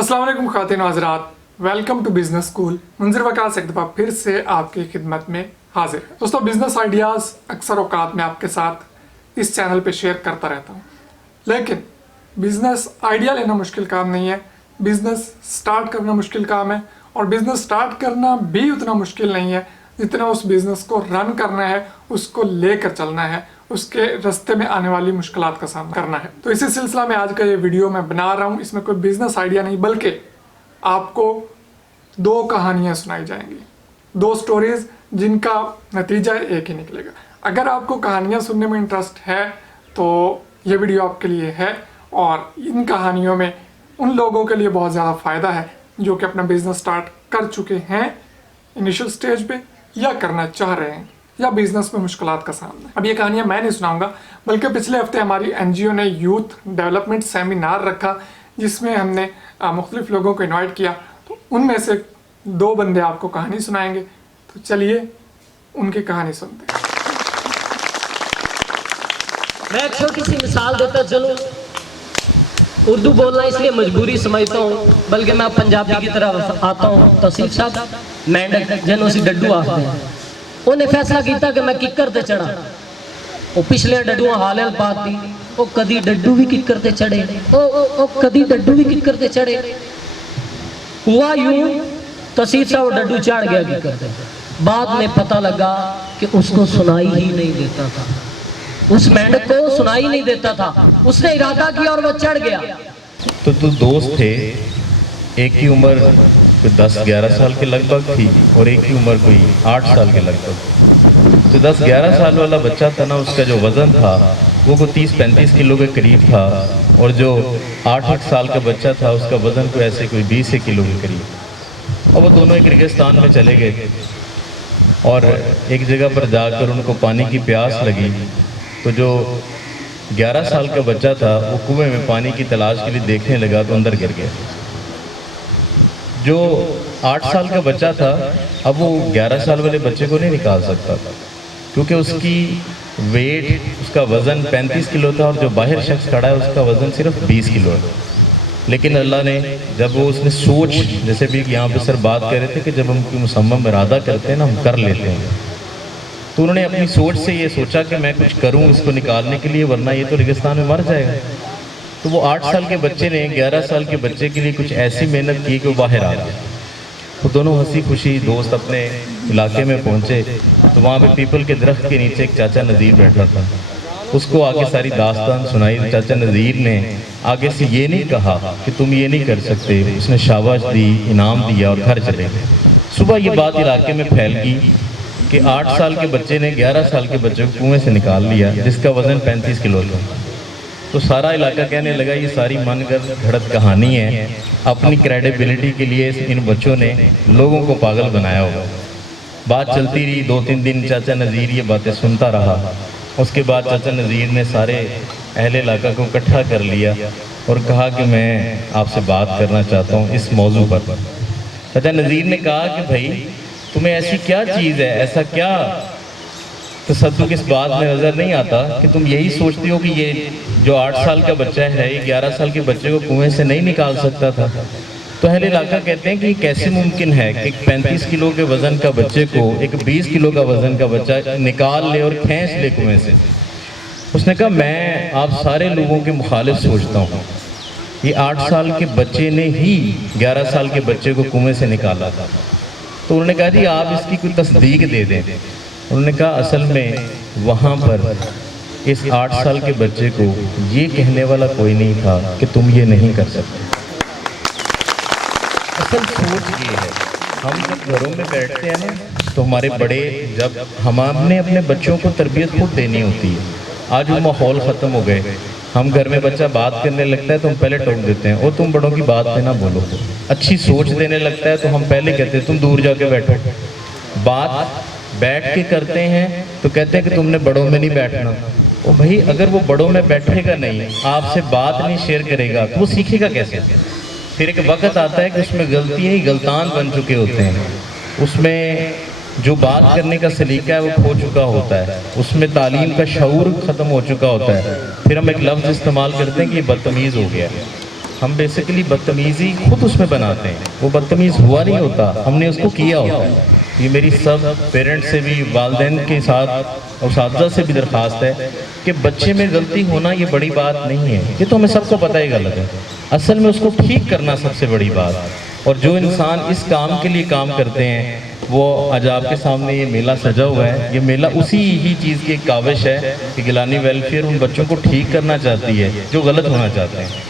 अस्सलाम वालेकुम ख़वातीन व हज़रात, welcome to business school. Munzir Waqas एक दफ़ा फिर से आपकी खिदमत में हाजिर है। दोस्तों, बिज़नेस आइडियाज़ अक्सर औक़ात में आपके साथ इस चैनल पे शेयर करता रहता हूँ, लेकिन बिज़नेस आइडिया लेना मुश्किल काम नहीं है, बिज़नेस स्टार्ट करना मुश्किल काम है। और बिज़नेस स्टार्ट करना भी उतना मुश्किल नहीं है जितना उस बिज़नेस को रन करना है, उसको लेकर चलना है, उसके रास्ते में आने वाली मुश्किलात का सामना करना है। तो इसी सिलसिला में आज का ये वीडियो मैं बना रहा हूँ। इसमें कोई बिजनेस आइडिया नहीं, बल्कि आपको दो कहानियाँ सुनाई जाएंगी, दो स्टोरीज जिनका नतीजा एक ही निकलेगा। अगर आपको कहानियाँ सुनने में इंटरेस्ट है तो ये वीडियो आपके लिए है। और इन कहानियों में उन लोगों के लिए बहुत ज़्यादा फ़ायदा है जो कि अपना बिजनेस स्टार्ट कर चुके हैं इनिशियल स्टेज पे, या करना चाह रहे हैं, या बिजनेस में मुश्किलात का सामना। अब ये कहानियाँ मैं नहीं सुनाऊंगा, बल्कि पिछले हफ्ते हमारी एनजीओ ने यूथ डेवलपमेंट सेमिनार रखा, जिसमें हमने मुख्तलिफ लोगों को इनवाइट किया। तो उनमें से दो बंदे आपको कहानी सुनाएंगे। तो चलिए उनकी कहानी सुनते हैं। मैं एक छोटी सी मिसाल देता चलूं। उर्दू बोलना इसलिए मजबूरी समझता हूँ, बल्कि मैं पंजाबी की तरफ आता हूँ। तौसीफ साहब मेंढक जिन्हों असीं डड्डू आखते हैं, उन्हें फैसला किया कि मैं किक्कर ते चढ़ा। वो पिछले डड्डूआ हालल पाती, वो कदी डड्डू भी किक्कर ते चढ़े, ओ कदी डड्डू भी किक्कर ते चढ़े। हुआ यूं, तौसीफ साहब डड्डू चढ़ गया किक्कर ते। बाद में पता लगा कि उसको सुनाई ही नहीं देता था, उस मेंढक को सुनाई नहीं देता था। उसने इरादा किया और वो चढ़ गया। तो दोस्त थे, एक की उम्र कोई 10-11 साल के लगभग थी और एक की उम्र कोई 8 साल के लगभग। तो 10-11 साल वाला बच्चा था ना, उसका जो वज़न था वो कोई 30-35 किलो के करीब था, और जो 8 साल का बच्चा था उसका वज़न कोई ऐसे कोई 20 किलो के करीब। और वो दोनों एक रेगिस्तान में चले गए और एक जगह पर जाकर उनको पानी की प्यास लगी। तो जो 11 साल का बच्चा था वो कुएं में पानी की तलाश के लिए देखने लगा तो अंदर गिर गया। जो 8 साल का बच्चा था, अब वो 11 साल वाले बच्चे को नहीं निकाल सकता था, क्योंकि उसकी वेट, उसका वज़न 35 किलो था, और जो बाहर शख्स खड़ा है उसका वज़न सिर्फ 20 किलो है। लेकिन अल्लाह ने, जब वो उसने सोच, जैसे भी यहाँ पे सर बात कर रहे थे कि जब हम कोई मुसम्मम इरादा करते हैं ना, हम कर लेते हैं, तो उन्होंने अपनी सोच से ये सोचा कि मैं कुछ करूं इसको निकालने के लिए, वरना ये तो रेगिस्तान में मर जाएगा। तो वो 8 साल के बच्चे ने 11 साल के बच्चे के लिए कुछ ऐसी मेहनत की कि वो बाहर आ गया। तो दोनों हंसी खुशी दोस्त अपने इलाके में पहुंचे। तो वहाँ पे पीपल के दरख्त के नीचे एक चाचा नज़ीर बैठा था। उसको आगे सारी दास्तान सुनाई। चाचा नज़ीर ने आगे से ये नहीं कहा कि तुम ये नहीं कर सकते, उसने शाबाश दी, इनाम दिया और घर चले गए। सुबह ये बात इलाके में फैल गई कि 8 साल के बच्चे ने 11 साल के बच्चे को कुएं से निकाल लिया, जिसका वज़न 35 किलो था। तो सारा इलाका कहने लगा ये सारी मनगढ़ंत घड़त कहानी है, अपनी क्रेडिबिलिटी के लिए इन बच्चों ने लोगों को पागल बनाया होगा। बात चलती रही, 2-3 दिन चाचा नज़ीर ये बातें सुनता रहा। उसके बाद चाचा नज़ीर ने सारे अहले इलाका को इकट्ठा कर लिया और कहा कि मैं आपसे बात करना चाहता हूँ इस मौजू पर। चाचा नज़ीर ने कहा कि भाई, तुम्हें ऐसी क्या चीज़ है, ऐसा क्या तसद्दुक़ इस बात में नज़र नहीं आता कि तुम यही सोचती हो कि ये जो 8 साल का बच्चा है, ये 11 साल के बच्चे को कुएं से नहीं निकाल सकता था। तो अहले इलाका कहते हैं कि ये कैसे मुमकिन है कि 35 किलो के वज़न का बच्चे को एक 20 किलो का वज़न का बच्चा निकाल ले और खींच ले कुएं से। उसने कहा, मैं आप सारे लोगों के मुखालिफ सोचता हूँ। ये 8 साल के बच्चे ने ही 11 साल के बच्चे को कुएं से निकाला था। तो उन्होंने कहा, जी आप इसकी कोई तस्दीक दे दें। उन्होंने कहा, असल में वहाँ पर इस 8 साल के बच्चे को ये कहने वाला कोई नहीं था कि तुम ये नहीं कर सकते। असल सोच ये है, हम जब घरों में बैठते हैं ना, तो हमारे बड़े, जब हमने अपने बच्चों को तरबियत खुद देनी होती है। आज वो माहौल ख़त्म हो गए। हम घर में बच्चा बात करने लगता है तो हम पहले टोक देते हैं, और तुम बड़ों की बात पे ना बोलो। अच्छी सोच देने लगता है तो हम पहले कहते हैं तुम दूर जाके बैठो। बात बैठ के करते हैं तो कहते हैं कि तुमने बड़ों में नहीं बैठना। ओ भाई, अगर वो बड़ों में बैठेगा नहीं, आपसे बात नहीं शेयर करेगा, तो वो सीखेगा कैसे? फिर एक वक्त आता है कि उसमें गलतियाँ ही गलतान बन चुके होते हैं, उसमें जो बात करने का सलीका है वो खो चुका होता है, उसमें तालीम का शऊर ख़त्म हो चुका होता है। फिर हम एक लफ्ज़ इस्तेमाल करते हैं कि ये बदतमीज़ हो गया। हम बेसिकली बदतमीज़ी खुद उसमें बनाते हैं, वो बदतमीज़ हुआ नहीं होता, हमने उसको किया होता है। ये मेरी सब पेरेंट्स से भी, वालिदैन के साथ और उस्ताद से भी दरख्वास्त है कि बच्चे में गलती होना ये बड़ी बात नहीं है, ये तो हमें सबको पता ही गलत है, असल में उसको ठीक करना सबसे बड़ी बात है। और जो इंसान इस काम के लिए काम करते हैं, वो आज आपके सामने ये मेला सजा हुआ है, ये मेला उसी ही चीज़ की एक काविश है कि गिलानी वेलफेयर उन बच्चों को ठीक करना चाहती है जो गलत होना चाहते हैं।